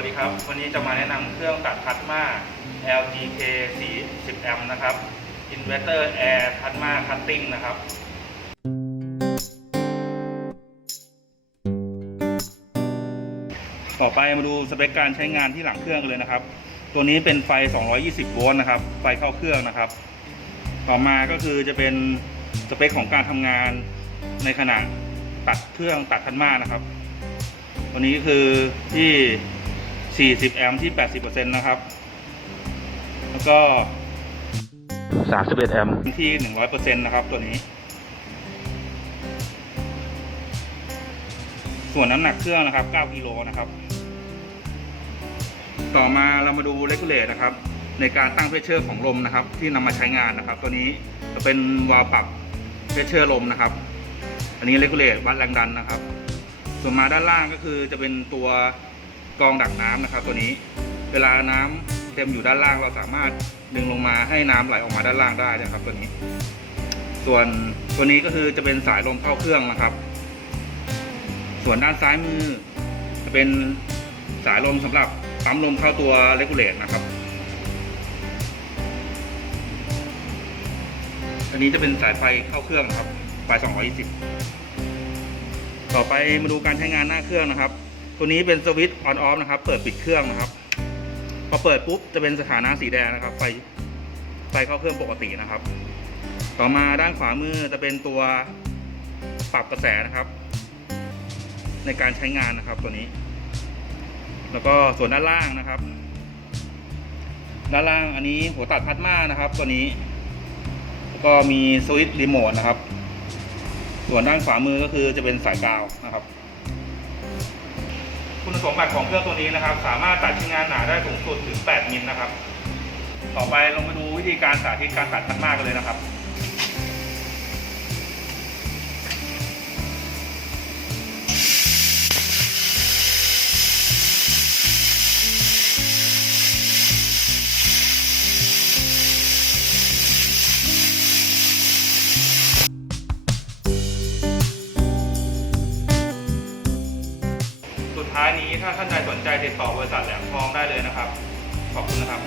วัสดีครับ วันนี้จะมาแนะนำเครื่องตัดพัดมา LGK 40 แอมป์นะครับ Inverter Air พัดมา Cutting นะครับ ต่อไปมาดูสเปคการใช้งานที่หลังเครื่องกันเลยนะครับ ตัวนี้เป็นไฟ 220 โวลต์นะครับ ไฟเข้าเครื่องนะครับ ต่อมาก็คือจะเป็นสเปคของการทำงานในขณะตัดเครื่องตัดพันมานะครับตัวนี้คือที่ 40 แอมป์ที่ 80%นะครับ แล้วก็ 31 แอมป์ที่ 100%นะครับตัวนี้ ส่วนน้ำหนักเครื่องนะครับ 9 กิโลนะครับ ต่อมาเรามาดูเลกูเลตนะครับ ในการตั้งเพชเชอร์ของลมนะครับ ที่นำมาใช้งานนะครับ ตัวนี้จะเป็นวาล์วปรับเพชเชอร์ลมนะครับ อันนี้เลกูเลตวัดแรงดันนะครับ ส่วนมาด้านล่างก็คือจะเป็นตัว กรองดักน้ำนะครับ ตัวนี้เวลาน้ำเต็มอยู่ด้านล่างเราสามารถดึงลงมาให้น้ำไหลออกมาด้านล่างได้นะครับ ตัวนี้ ส่วนตัวนี้ก็คือจะเป็นสายลมเข้าเครื่องนะครับ ส่วนด้านซ้ายมือ จะเป็นสายลมสำหรับปั๊มลมเข้าตัวเลกูเลตนะครับอันนี้จะเป็นสายไฟเข้าเครื่องครับไฟ220 ต่อไปมาดูการใช้งานหน้าเครื่องนะครับ ตัวนี้เป็นสวิตช์ออนออฟนะครับ เปิดปิดเครื่องนะครับ พอเปิดปุ๊บจะเป็นสถานะสีแดงนะครับ ไฟไฟเข้าเครื่องปกตินะครับ ต่อมาด้านขวามือจะเป็นตัวปรับกระแสนะครับ ในการใช้งานนะครับตัวนี้ แล้วก็ส่วนด้านล่างนะครับ ด้านล่างอันนี้หัวตัดพัดมานะครับ ตัวนี้แล้วก็มีสวิตช์รีโมทนะครับ ส่วนด้านขวามือก็คือจะเป็นสายกาวนะครับ คุณสมบัติของเครื่องตัวนี้นะครับ สามารถตัดชิ้นงานหนาได้สูงสุดถึง 8 มิลนะครับ ต่อไปลงมาดูวิธีการสาธิตการตัดพัดมากกันเลยนะครับ ท้ายนี้ถ้าท่านใดสนใจติดต่อบริษัทแหลมทองได้เลยนะครับ ขอบคุณนะครับ